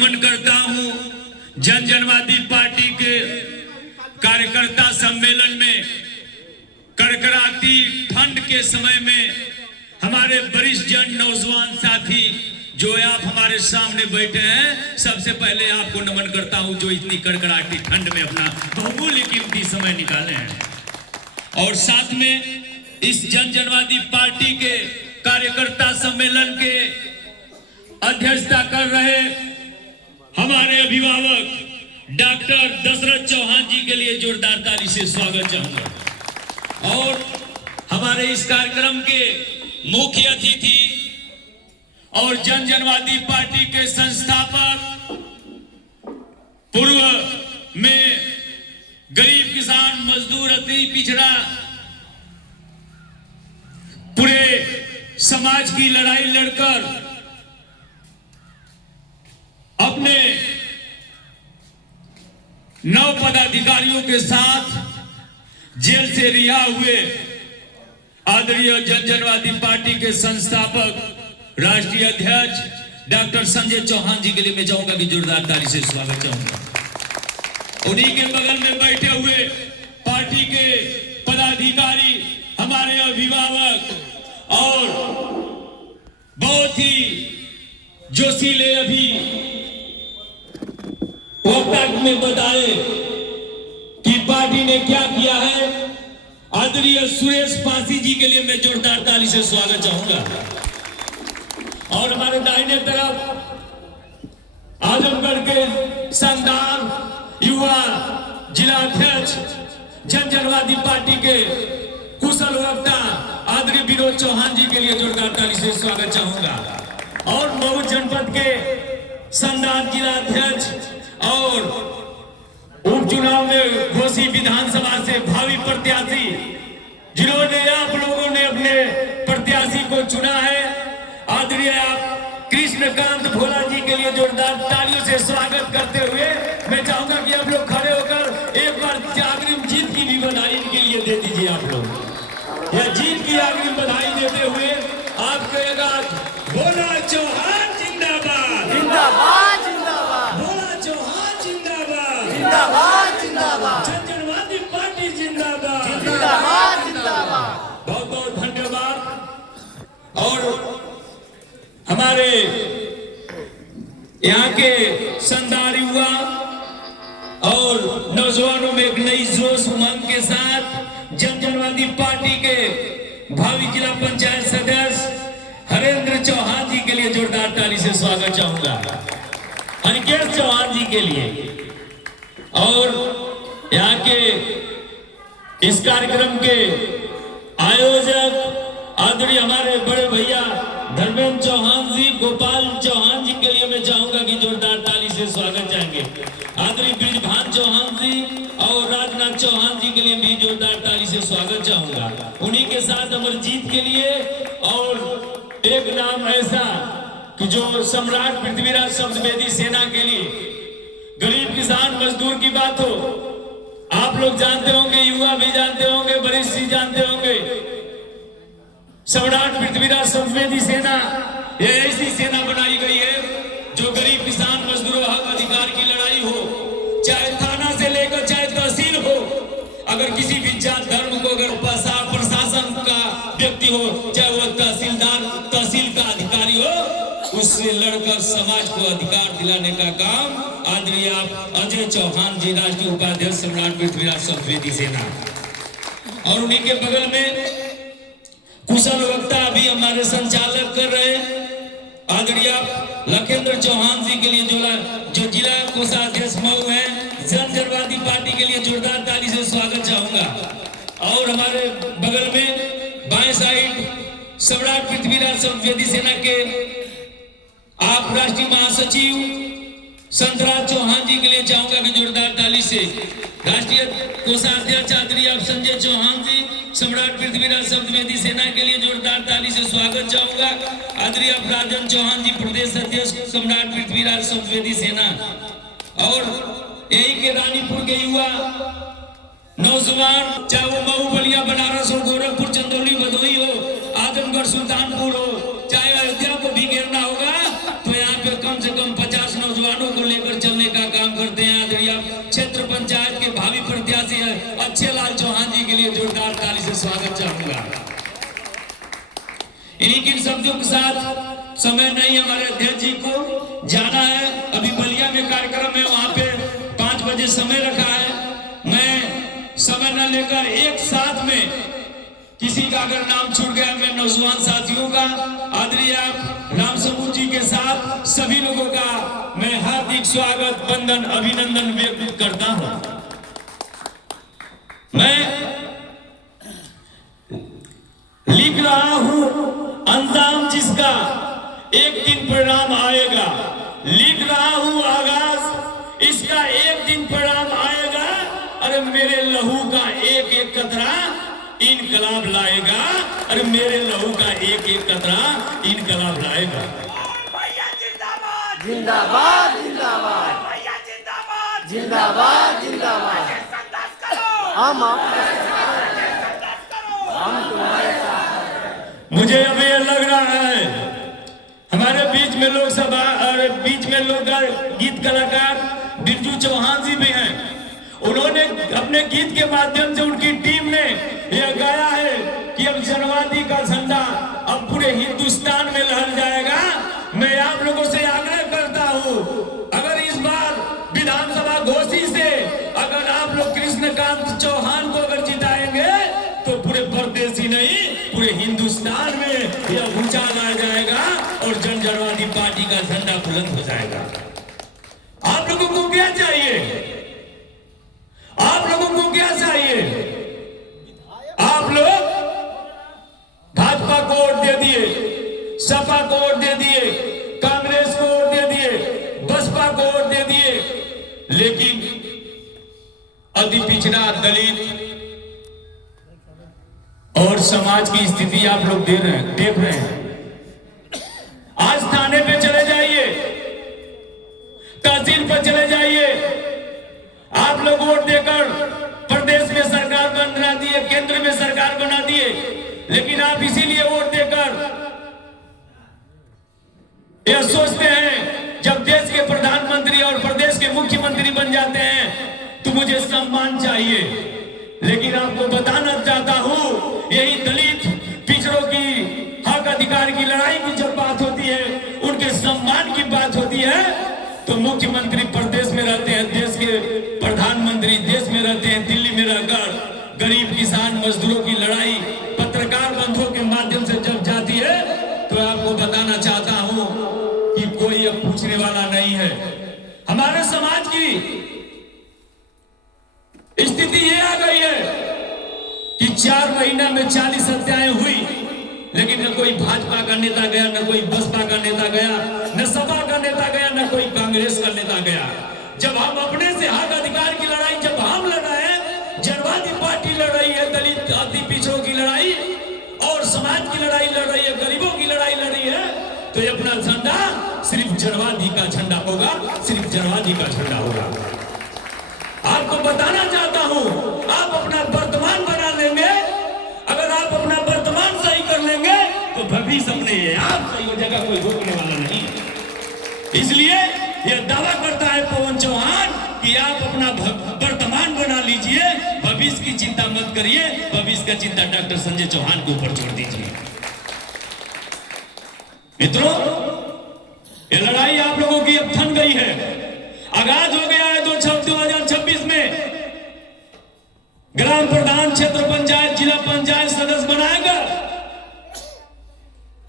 नमन करता हूं जनवादी पार्टी के कार्यकर्ता सम्मेलन में कड़कड़ाती ठंड के समय में हमारे वरिष्ठ जन नौजवान साथी जो आप हमारे सामने बैठे हैं, सबसे पहले आपको नमन करता हूं जो इतनी कड़कड़ाती ठंड में अपना बहुमूल्य कीमती समय निकाले हैं। और साथ में इस जनवादी पार्टी के कार्यकर्ता सम्मेलन के अध्यक्षता कर रहे हमारे अभिभावक डॉक्टर दशरथ चौहान जी के लिए जोरदार ताली से स्वागत चाहूंगा। और हमारे इस कार्यक्रम के मुख्य अतिथि और जनवादी पार्टी के संस्थापक, पूर्व में गरीब किसान मजदूर अति पिछड़ा पूरे समाज की लड़ाई लड़कर अपने 9 पदाधिकारियों के साथ जेल से रिहा हुए आदरणीय जनवादी पार्टी के संस्थापक राष्ट्रीय अध्यक्ष डॉक्टर संजय चौहान जी के लिए मैं चाहूंगा कि जोरदार ताली से स्वागत चाहूंगा। उन्हीं के बगल में बैठे हुए पार्टी के पदाधिकारी, हमारे अभिभावक और बहुत ही जोशीले अभी वक्तव्य में बताए कि पार्टी ने क्या किया है, आदरणीय सुरेश पासी जी के लिए मैं जोरदार ताली से स्वागत चाहूंगा। और हमारे दाहिने तरफ आजमगढ़ के संगठन युवा जिला अध्यक्ष जनवादी पार्टी के कुशल वक्ता आदरणीय विनोद चौहान जी के लिए जोरदार ताली से स्वागत चाहूंगा। और मऊ जनपद के संगठन जिला अध्यक्ष और उपचुनाव में घोसी विधानसभा से भावी प्रत्याशी जिन्होंने आप लोगों ने अपने प्रत्याशी को चुना है, आदरणीय आप कृष्णकांत भोला जी के लिए जोरदार तालियों से स्वागत करते हुए मैं चाहूंगा कि आप लोग खड़े होकर एक बार अग्रिम जीत की भी बधाई इनके लिए दे दीजिए। आप लोग यह जीत की अग्रिम बधाई देते हुए आप कहेगा भोला चौहान जिंदाबाद, जिंदाबाद जिंदाबाद, भोला चौहान जिंदाबाद, जिंदाबाद जिंदाबाद, जनवादी पार्टी जिंदाबाद, जिंदाबाद जिंदाबाद। बहुत बहुत धन्यवाद। और हमारे यहाँ के संदार युवा और नौजवानों में एक नई जोश उमंग के साथ जनवादी पार्टी के भावी जिला पंचायत सदस्य हरेंद्र चौहान जी के लिए जोरदार ताली से स्वागत चाहूंगा, अनिकेत चौहान जी के लिए। और यहाँ के इस कार्यक्रम के आयोजक आदरणीय हमारे बड़े भैया धर्मेंद्र चौहान जी, गोपाल चौहान जी के लिए मैं चाहूंगा कि जोरदार ताली से स्वागत चाहेंगे। आदरणीय ब्रिजभान चौहान जी और राजनाथ चौहान जी के लिए भी जोरदार ताली से स्वागत चाहूंगा। उन्हीं के साथ अमरजीत के लिए और एक नाम ऐसा कि जो सम्राट पृथ्वीराज शब्दवेदी सेना के लिए, गरीब किसान मजदूर की बात हो, आप लोग जानते होंगे, युवा भी जानते होंगे, वरिष्ठ भी जानते होंगे, सम्राट पृथ्वीराज शब्दवेदी सेना ये ऐसी सेना बनाई गई है जो गरीब किसान मजदूरों हक अधिकार की लड़ाई हो, चाहे थाना से लेकर चाहे तहसील हो, अगर किसी भी जात धर्म को अगर प्रशासन का व्यक्ति हो, चाहे वो तहसील का अधिकारी हो, उससे लड़कर समाज को अधिकार दिलाने का काम आदरणीय आप अजय चौहान जी, राष्ट्रीय उपाध्यक्ष सम्राट पृथ्वीराज शब्दवेदी सेना। और उन्हीं के बगल में कुशल वक्ता अभी हमारे संचालक कर रहे आदरणीय लखेंद्र चौहान जी के लिए जो जिला कोषाध्यक्ष मऊ है, जनवादी पार्टी के लिए जोरदार ताली से स्वागत चाहूंगा। और हमारे बगल में बाएं साइड सम्राट पृथ्वीराज शब्दवेदी सेना के आप राष्ट्रीय महासचिव संतराज चौहान जी के लिए चाहूंगा कि जोरदार ताली से। राष्ट्रीय कोषाध्यक्ष आदरणीय आप संजय चौहान जी सम्राट पृथ्वीराज शब्दवेदी सेना के लिए जोरदार ताली से स्वागत चाहूंगा। आदरणीय आप राजन चौहान जी प्रदेश अध्यक्ष सम्राट पृथ्वीराज शब्दवेदी सेना। और यही के रानीपुर के युवा नौजवान, चाहे वो मऊ बलिया बनारस हो, गोरखपुर चंदौली भदोही हो, आजमगढ़ सुल्तानपुर हो, चाहे अयोध्या को भी घेरना होगा तो यहाँ पे कम से कम 50 नौजवानों को लेकिन शब्दों के साथ समय नहीं, हमारे अध्यक्ष जी को जाना है। अभी बलिया में कार्यक्रम है, वहां पे 5 बजे समय रखा है। मैं समय न लेकर एक साथ में किसी का अगर नाम छूट गया, मैं नौजवान साथियों का, आदरणीय आप राम समूह जी के साथ सभी लोगों का मैं हार्दिक स्वागत, वंदन, अभिनंदन व्यक्त करता हूं। मैं लिख रहा हूं अंजाम जिसका एक दिन परिणाम आएगा, लिख रहा हूं आगाज इसका एक दिन परिणाम आएगा। अरे मेरे लहू का एक एक कतरा इनकलाब लाएगा, अरे मेरे लहू का एक एक कतरा इनकलाब लाएगा। जिंदाबाद जिंदाबाद जिंदाबाद जिंदाबाद। हम तुम्हारे साथ। मुझे अब ये लग रहा है हमारे बीच में लोकसभा और बीच में लोग गीत कलाकार बिरजू चौहान जी भी हैं। उन्होंने अपने गीत के माध्यम से उनकी टीम ने यह गाया है कि अब जनवादी का झंडा अब पूरे हिंदुस्तान में लहर जाएगा। मैं आप लोगों से आग्रह करता हूं, अगर इस बार विधानसभा घोषी से अगर आप लोग कृष्णकांत चौहान को अगर जिताएंगे तो पूरे प्रदेश ही नहीं, पूरे हिंदुस्तान में यह भूचाल आ जाएगा और जनवादी पार्टी का झंडा बुलंद हो जाएगा। आप लोगों को क्या चाहिए? आप लोगों को क्या चाहिए? आप लोग भाजपा को वोट दे दिए, सपा को वोट दे दिए, कांग्रेस को वोट दे दिए, बसपा को वोट दे दिए, लेकिन अति पिछड़ा दलित और समाज की स्थिति आप लोग देख रहे हैं। आज थाने पे चले जाइए, तहसील पर चले जाइए, आप लोग वोट देकर प्रदेश में सरकार बना दिए, केंद्र में सरकार बना दिए, लेकिन आप इसीलिए वोट देकर यह सोचते हैं जब देश के प्रधानमंत्री और प्रदेश के मुख्यमंत्री बन जाते हैं तो मुझे सम्मान चाहिए। लेकिन आपको बताना चाहता हूं, यही दलित पिछड़ों की हक अधिकार की लड़ाई की जब बात होती है, उनके सम्मान की बात होती है, तो मुख्यमंत्री प्रदेश में रहते हैं, देश के प्रधानमंत्री देश में रहते हैं, दिल्ली में रहकर गरीब किसान मजदूरों की लड़ाई पत्रकार बंधुओं के माध्यम से जब जाती है, तो आपको बताना चाहता हूं कि कोई अब पूछने वाला नहीं है। हमारे समाज की स्थिति ये आ गई है कि 4 महीना में 40 हत्याएं हुई, लेकिन न कोई भाजपा का नेता गया, न कोई बसपा का नेता गया, न सपा का नेता गया, न कोई कांग्रेस का नेता गया। जब हम अपने से हक अधिकार की लड़ाई जब हम लड़ रहे हैं, जनवादी पार्टी लड़ रही है, दलित अति पिछड़ों की लड़ाई और समाज की लड़ाई लड़ रही है, गरीबों की लड़ाई लड़ रही है, तो ये अपना झंडा सिर्फ जनवादी का झंडा होगा, सिर्फ जनवादी का झंडा होगा। आपको बताना चाहता हूं, आप अपना वर्तमान बना लेंगे, अगर आप अपना वर्तमान सही कर लेंगे तो भविष्य अपने आप सही हो जाएगा, कोई रोकने वाला नहीं। इसलिए यह दावा करता है पवन चौहान कि आप अपना वर्तमान बना लीजिए, भविष्य की चिंता मत करिए, भविष्य का चिंता डॉक्टर संजय चौहान के ऊपर छोड़ दीजिए। मित्रों, ये लड़ाई आप लोगों की अब थम गई है, आगाज हो गया है। 2026 में ग्राम प्रधान, क्षेत्र पंचायत, जिला पंचायत सदस्य बनाएगा।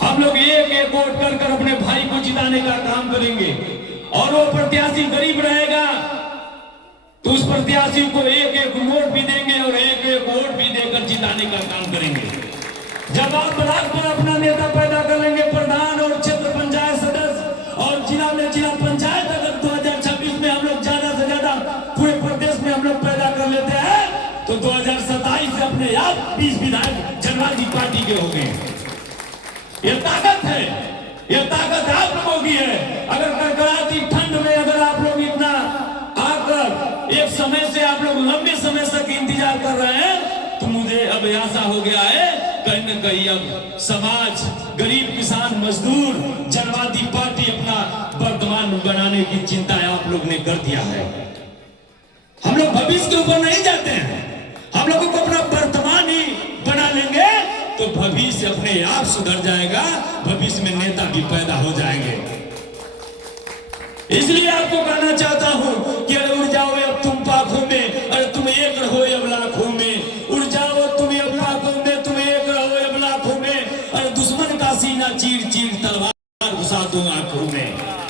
हम लोग एक एक वोट कर अपने भाई को जिताने का काम करेंगे, और वो प्रत्याशी गरीब रहेगा तो उस प्रत्याशी को एक एक वोट भी देंगे और एक एक वोट भी देकर जिताने का काम करेंगे। जब आप ब्लॉक पर अपना नेता पैदा कर लेंगे, प्रधान और क्षेत्र पंचायत सदस्य, और जिला में जिला पंचायत अगर 2026 में हम लोग ज्यादा से ज्यादा पूरे प्रदेश में हम लोग पैदा कर लेते हैं, तो 2027 से अपने आप 20 विधायक जनवादी पार्टी के हो गए। ये ताकत है, ये ताकत आप लोगों की है। अगर कड़कड़ाती ठंड में अगर आप लोग इतना आकर एक समय से आप लोग लंबे समय तक इंतजार कर रहे हैं, तो मुझे अब आशा हो गया है कहीं न कहीं अब समाज, गरीब किसान मजदूर, जनवादी पार्टी अपना वर्तमान बनाने की चिंता आप लोग ने कर दिया है। हम लोग भविष्य के ऊपर नहीं जाते हैं, हम लोगों को अपना वर्तमान ही बना लेंगे तो भविष्य अपने आप सुधर जाएगा, भविष्य में नेता भी पैदा हो जाएंगे। इसलिए आपको कहना चाहता हूं कि अरे उड़ जाओ अब तुम पाखों में, अरे तुम एक रहो अब लाखों में, उड़ जाओ तुम अब पाखों में, तुम एक रहो अब लाखों में, अरे दुश्मन का सीना चीर चीर तलवार घुसा दो आंखों में।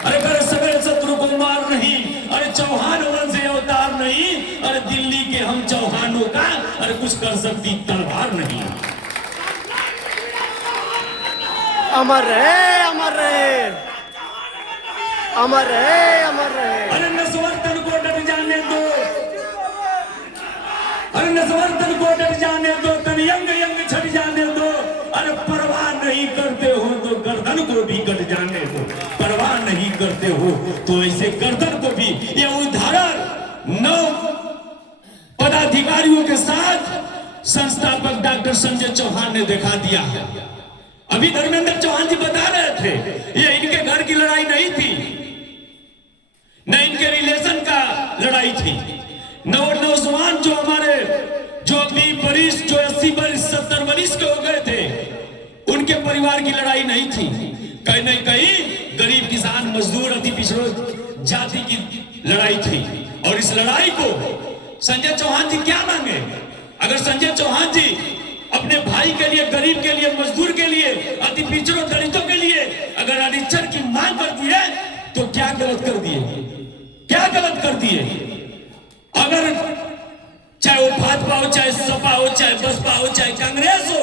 अरे कर सगरे शत्रु को मार नहीं, अरे चौहान वंश से अवतार नहीं, अरे दिल्ली के हम चौहानों का अरे कुछ कर सकती तलवार नहीं। अमर रहे, अमर रहे, अमर रहे, अमर रहे। अरे नस्वर्तन को डर जाने दो, अरे नस्वर्तन को डर जाने दो, तन यंग यंग छट जाने दो, अरे परवाह नहीं करते हो तो गर्दन को भी कट जाने दो, परवाह नहीं करते हो तो ऐसे गर्दन को भी। ये उदाहरण 9 पदाधिकारियों के साथ संस्थापक डॉक्टर संजय चौहान ने दिखा दिया है। अभी धर्मेंद्र चौहान जी बता रहे थे ये इनके घर की लड़ाई नहीं थी, न इनके रिलेशन का लड़ाई थी। नौजवान जो हमारे जो अभी वरिष्ठ जो 80 वर्ष 70 वर्ष के हो गए थे, उनके परिवार की लड़ाई नहीं थी, कहीं न कहीं गरीब किसान मजदूर अति पिछड़ों जाति की लड़ाई थी। और इस लड़ाई को संजय चौहान जी क्या मांगे? अगर संजय चौहान जी अपने भाई के लिए, गरीब के लिए, मजदूर के लिए, अति पिछड़ों दलितों के लिए अगर आरक्षण की मांग करती है तो क्या गलत कर दिए? क्या गलत कर दिए? अगर चाहे वो भाजपा हो, चाहे सपा हो, चाहे बसपा हो, चाहे कांग्रेस हो,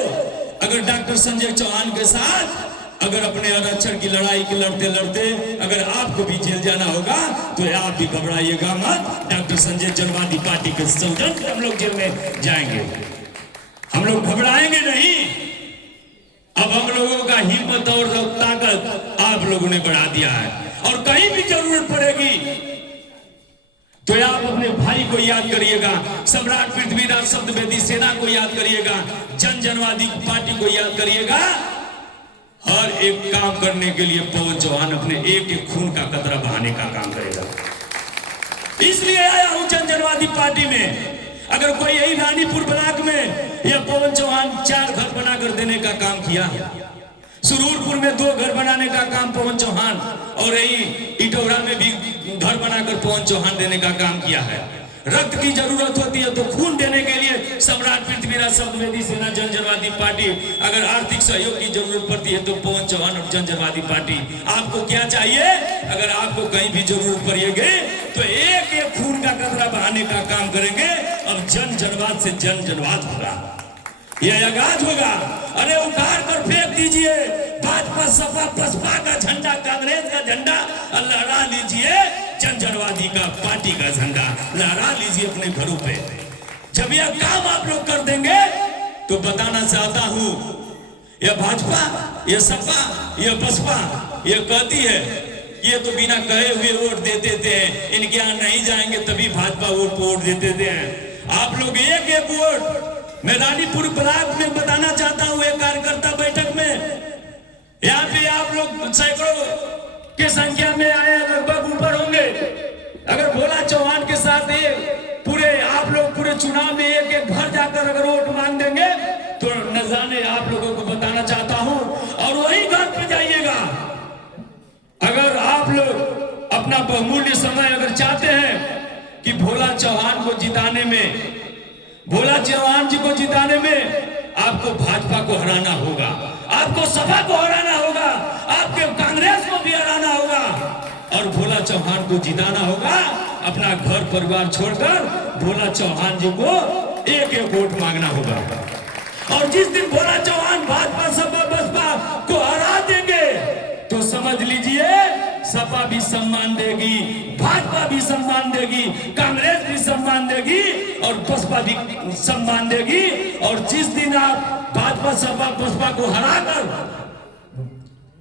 अगर डॉक्टर संजय चौहान के साथ अगर अपने आरक्षण की लड़ाई के लड़ते लड़ते अगर आपको भी जेल जाना होगा तो आप भी घबराइएगा मत। डॉक्टर संजय जनवादी पार्टी के सौजन्य हम लोग जेल में जाएंगे, हम लोग घबराएंगे नहीं। अब हम लोगों का हिम्मत और ताकत आप लोगों ने बढ़ा दिया है, और कहीं भी जरूरत पड़ेगी तो आप अपने भाई को याद करिएगा, सम्राट पृथ्वीराज शब्दवेदी सेना को याद करिएगा, जनवादी पार्टी को याद करिएगा। हर एक काम करने के लिए पवन चौहान अपने एक एक खून का कतरा बहाने का काम करेगा। इसलिए आया हूं जनवादी पार्टी में। अगर कोई यही रानीपुर ब्लॉक में यह पवन चौहान 4 घर बनाकर देने का काम किया है, सुरूरपुर में 2 घर बनाने का काम पवन चौहान, और यही इटौरा में भी घर बनाकर पवन चौहान देने का काम किया है। रक्त की जरूरत होती है तो खून देने के लिए सम्राट पृथ्वीराज शब्दवेदी सेना जनवादी पार्टी, अगर आर्थिक सहयोग की जरूरत पड़ती है तो पवन चौहान और जनवादी पार्टी। आपको क्या चाहिए? अगर आपको कहीं भी जरूरत पड़ेगी तो एक एक खून का कतरा बहाने का काम करेंगे। अब जनवाद से जनवाद होगा, यह आगाज होगा। अरे उखाड़ कर फेंक दीजिए भाजपा सपा बसपा का झंडा, कांग्रेस का झंडा, लहरा लीजिए जनवादी का पार्टी का झंडा, लहरा लीजिए अपने घरों पे। जब यह काम आप लोग कर देंगे तो बताना चाहता हूं, यह भाजपा, यह सपा, यह बसपा यह कहती है ये तो बिना कहे हुए वोट देते थे, इनके यहाँ नहीं जाएंगे तभी भाजपा वोट देते थे। आप लोग एक एक वोट मैदानीपुर ब्लॉक में बताना चाहता हूं, एक कार्यकर्ता बैठक में यहाँ पे आप लोग सैकड़ों के संख्या में आए, लगभग ऊपर होंगे। अगर भोला चौहान के साथ ये पूरे आप लोग पूरे चुनाव में एक एक घर जाकर अगर वोट मांग देंगे तो न जाने, आप लोगों को बताना चाहता हूं। और वही घर पे जाइएगा, अगर आप लोग अपना बहुमूल्य समय अगर चाहते हैं कि भोला चौहान को जिताने में, भोला चौहान जी को जिताने में आपको भाजपा को हराना होगा, आपको सपा को हराना होगा, आपके कांग्रेस को भी हराना होगा, और भोला चौहान को जिताना होगा। अपना घर परिवार छोड़कर भोला चौहान जी को एक एक वोट मांगना होगा। और जिस दिन भोला चौहान भाजपा सपा बसपा को हरा देंगे तो समझ लीजिए सपा भी सम्मान देगी, भाजपा भी सम्मान देगी, कांग्रेस भी सम्मान देगी और बसपा भी सम्मान देगी। और जिस दिन आप भाजपा सपा बसपा को हराकर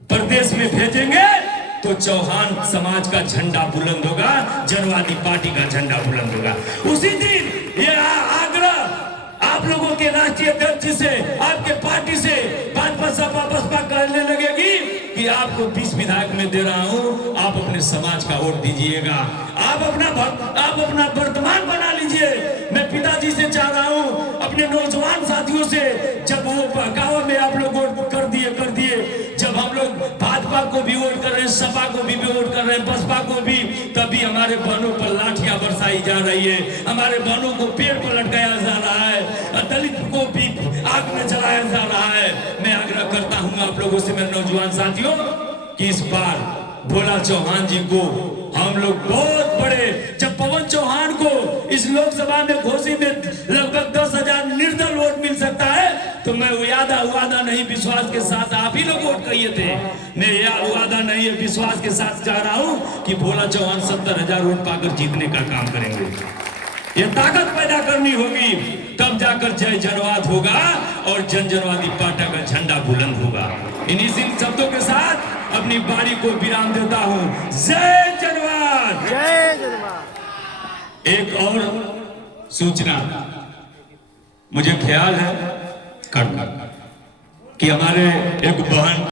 प्रदेश में भेजेंगे तो चौहान समाज का झंडा बुलंद होगा, जनवादी पार्टी का झंडा बुलंद होगा। उसी दिन यह आग्रह आप लोगों के राष्ट्रीय अध्यक्ष से, आपके पार्टी से भाजपा सपा बसपा करने लगेगी कि कि आपको 20 विधायक में दे रहा हूं, आप अपने समाज का वोट दीजिएगा, आप अपना वर्तमान बना लीजिए। मैं पिताजी से चाह रहा हूं, अपने नौजवान साथियों से, जब वो गाँव में आप लोग वोट कर दिए, जब हम लोग भाजपा को भी वोट कर रहे हैं, सपा को भी वोट कर रहे हैं, बसपा को भी, तभी हमारे बहनों पर लाठियां बरसाई जा रही है, हमारे बहनों को पेड़ पर लटकाया जा रहा है, दलित को भी आग में जलाया जा रहा है। मैं आग्रह करता हूं आप लोगों से, मेरे नौजवान साथियों, कि इस बार भोला चौहान जी को हम लोग बहुत बड़े, जब पवन चौहान को इस लोकसभा में घोषित में लगभग 10,000 निर्दल वोट मिल सकता है, तो मैं वादा नहीं, विश्वास के साथ आप ही लोग वोट किए थे। मैं वादा नहीं है, विश्वास के साथ चाह रहा हूं कि भोला चौहान 70,000 वोट पाकर जीतने का काम करेंगे। ये ताकत पैदा करनी होगी, तब जाकर जय जनवाद होगा और जनवादी पार्टी का झंडा बुलंद होगा। इन्हीं शब्दों के साथ अपनी बारी को विराम देता हूं। जय जनवाद, जय जनवाद। एक और सूचना मुझे ख्याल है कि हमारे एक बहन